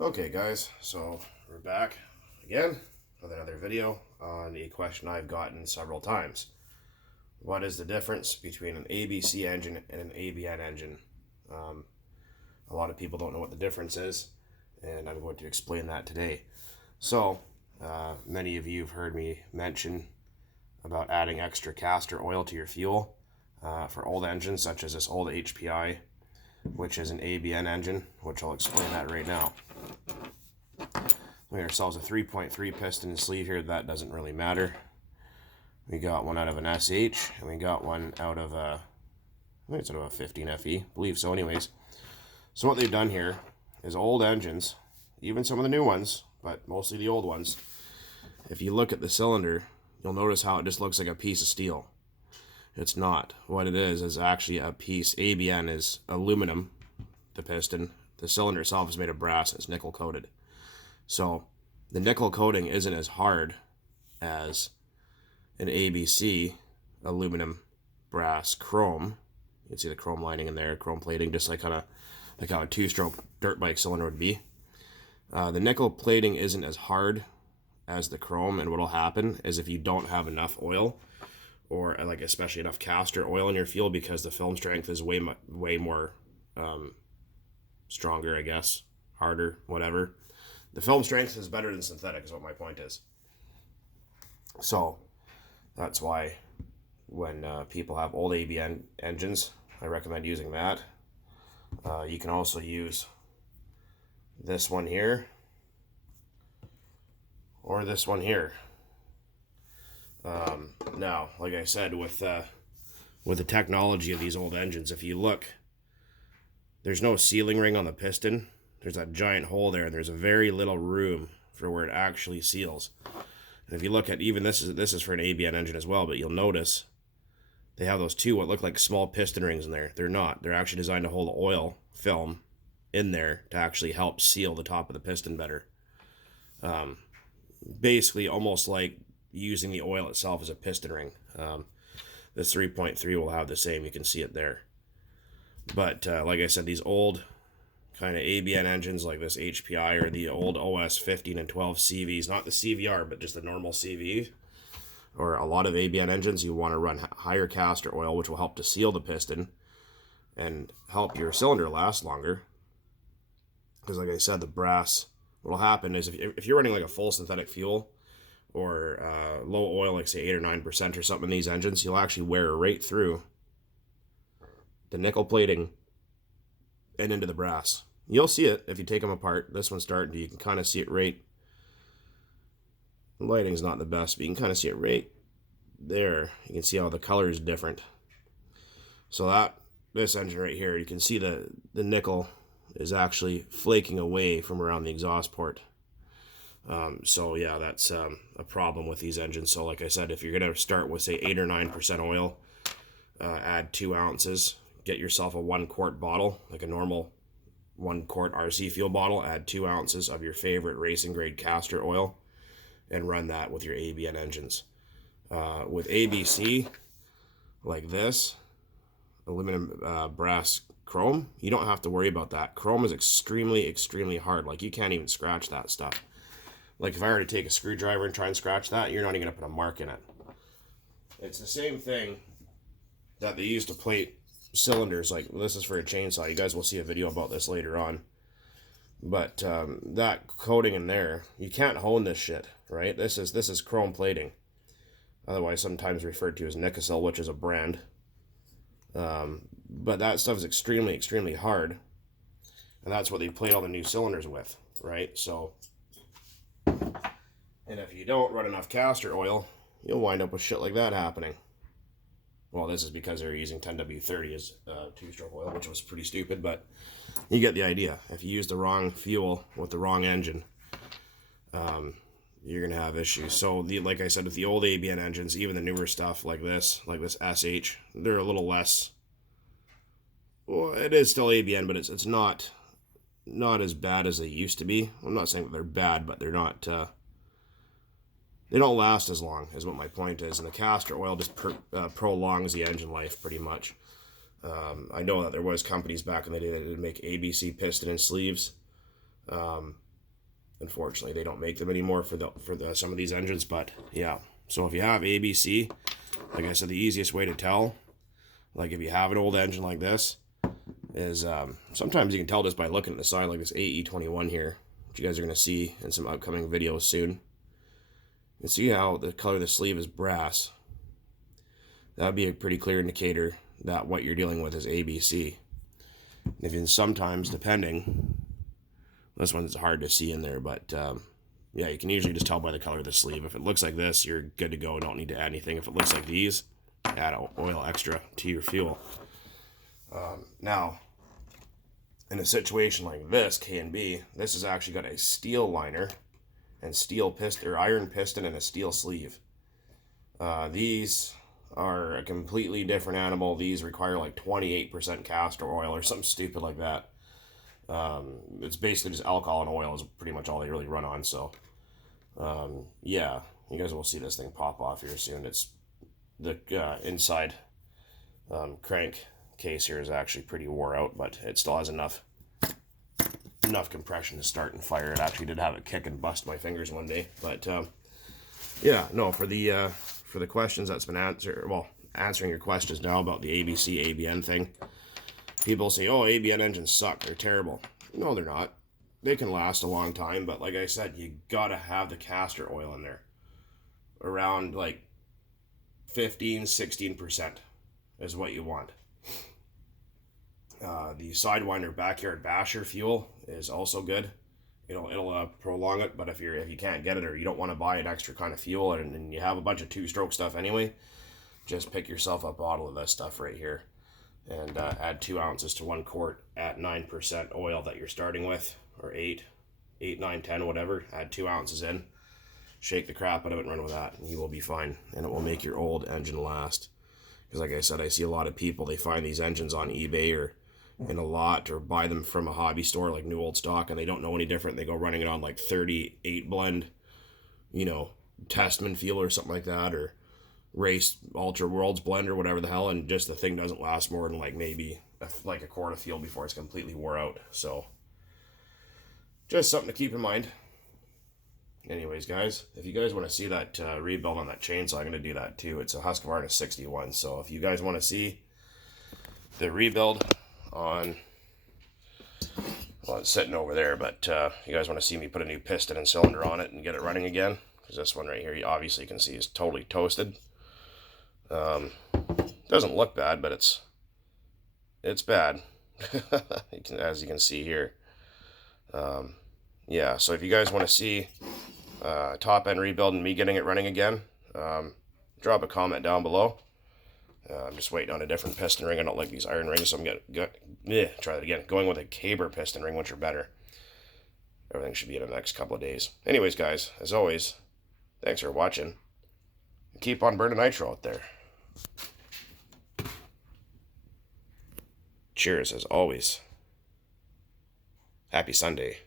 Okay guys, so we're back again with another video on a question I've gotten several times. What is the difference between an ABC engine and an ABN engine? A lot of people don't know what the difference is, and I'm going to explain that today. So, many of you have heard me mention about adding extra castor oil to your fuel for old engines, such as this old HPI, which is an ABN engine, which I'll explain that right now. We got ourselves a 3.3 piston and sleeve here. That doesn't really matter. We got one out of an SH, and we got one out of a, I think it's out of a 15 FE, I believe so anyways. So what they've done here is old engines, even some of the new ones, but mostly the old ones, if you look at the cylinder, you'll notice how it just looks like a piece of steel. It's not. What it is actually a piece. ABN is aluminum, the piston. The cylinder itself is made of brass and it's nickel coated. So the nickel coating isn't as hard as an ABC aluminum, brass, chrome. You can see the chrome lining in there, chrome plating, just like how a two-stroke dirt bike cylinder would be. The nickel plating isn't as hard as the chrome, and what'll happen is if you don't have enough oil, or like especially enough castor oil in your fuel, because the film strength is way more stronger, I guess, harder, whatever. The film strength is better than synthetic, is what my point is. So that's why when people have old ABN engines, I recommend using that. You can also use this one here or this one here. Now, like I said, with the technology of these old engines, if you look, there's no sealing ring on the piston. There's that giant hole there, and there's a very little room for where it actually seals. And if you look at even this is for an ABN engine as well, but you'll notice they have those two what look like small piston rings in there. They're not. They're actually designed to hold the oil film in there to actually help seal the top of the piston better. Basically, almost like using the oil itself as a piston ring. This 3.3 will have the same. You can see it there. But like I said, these old kind of ABN engines like this HPI or the old OS 15 and 12 CVs, not the CVR, but just the normal CV, or a lot of ABN engines, you want to run higher castor oil, which will help to seal the piston and help your cylinder last longer. Because like I said, the brass, what will happen is if you're running like a full synthetic fuel or low oil, like say 8 or 9% or something in these engines, you'll actually wear right through the nickel plating and into the brass. You'll see it if you take them apart. This one's starting, you can kind of see it right. The lighting's not the best, but you can kind of see it right there. You can see how the color is different. So this engine right here, you can see the nickel is actually flaking away from around the exhaust port. So yeah, that's a problem with these engines. So like I said, if you're gonna start with say 8 or 9% oil, add 2 ounces. Get yourself a 1 quart bottle, like a normal 1 quart RC fuel bottle. Add 2 ounces of your favorite racing grade castor oil, and run that with your ABN engines. With ABC, like this, aluminum, brass, chrome, you don't have to worry about that. Chrome is extremely hard. Like you can't even scratch that stuff. Like if I were to take a screwdriver and try and scratch that, you're not even gonna put a mark in it. It's the same thing that they use to plate cylinders. Like this is for a chainsaw. You guys will see a video about this later on. But that coating in there, you can't hone this shit, right? This is chrome plating, otherwise sometimes referred to as Nickel, which is a brand. But that stuff is extremely hard, and that's what they plate all the new cylinders with, right? So, and if you don't run enough castor oil, you'll wind up with shit like that happening. Well, this is because they're using 10W30 as two-stroke oil, which was pretty stupid, but you get the idea. If you use the wrong fuel with the wrong engine, you're going to have issues. So, like I said, with the old ABN engines, even the newer stuff like this SH, they're a little less. Well, it is still ABN, but it's not as bad as they used to be. I'm not saying that they're bad, but they're not. They don't last as long, is what my point is. And the castor oil just prolongs the engine life pretty much. I know that there was companies back in the day that did make ABC piston and sleeves. Unfortunately, they don't make them anymore for some of these engines, but yeah. So if you have ABC, like I said, the easiest way to tell, like if you have an old engine like this, is sometimes you can tell just by looking at the side, like this AE21 here, which you guys are going to see in some upcoming videos soon. You can see how the color of the sleeve is brass. That would be a pretty clear indicator that what you're dealing with is ABC. And even sometimes, depending, this one's hard to see in there, but yeah, you can usually just tell by the color of the sleeve. If it looks like this, you're good to go. Don't need to add anything. If it looks like these, add oil extra to your fuel. Now, in a situation like this, K&B, this has actually got a steel liner and steel piston, or iron piston, and a steel sleeve. These are a completely different animal. These require like 28% castor oil or something stupid like that. It's basically just alcohol and oil is pretty much all they really run on. So yeah, you guys will see this thing pop off here soon. It's the inside crank case here is actually pretty wore out, but it still has enough compression to start and fire. It actually did have it kick and bust my fingers one day, but yeah, no, for the questions that's been answered, well, answering your questions now about the ABC ABN thing. People say, oh, ABN engines suck, they're terrible. No, they're not. They can last a long time, but like I said, you gotta have the castor oil in there. Around like 15-16% is what you want. The Sidewinder Backyard Basher fuel is also good. It'll prolong it, but if you can't get it or you don't want to buy an extra kind of fuel and you have a bunch of two-stroke stuff anyway, just pick yourself a bottle of this stuff right here and add 2 ounces to 1 quart at 9% oil that you're starting with, or 8, 9, 10, whatever. Add 2 ounces in, shake the crap out of it and run with that, and you will be fine, and it will make your old engine last. Because like I said, I see a lot of people, they find these engines on eBay or in a lot, or buy them from a hobby store like new old stock, and they don't know any different. They go running it on like 38 blend, Testman fuel or something like that, or Race Ultra Worlds blend or whatever the hell, and just the thing doesn't last more than like maybe a quart of fuel before it's completely wore out. So just something to keep in mind. Anyways, guys, if you guys want to see that rebuild on that chainsaw, I'm going to do that too. It's a Husqvarna 61. So if you guys want to see the rebuild on, well, it's sitting over there, but you guys want to see me put a new piston and cylinder on it and get it running again, because this one right here, you obviously can see is totally toasted. Doesn't look bad, but it's bad. As you can see here. Yeah, so if you guys want to see top end rebuild and me getting it running again, drop a comment down below. I'm just waiting on a different piston ring. I don't like these iron rings, so I'm try that again. Going with a caber piston ring, which are better. Everything should be in the next couple of days. Anyways, guys, as always, thanks for watching. Keep on burning nitro out there. Cheers, as always. Happy Sunday.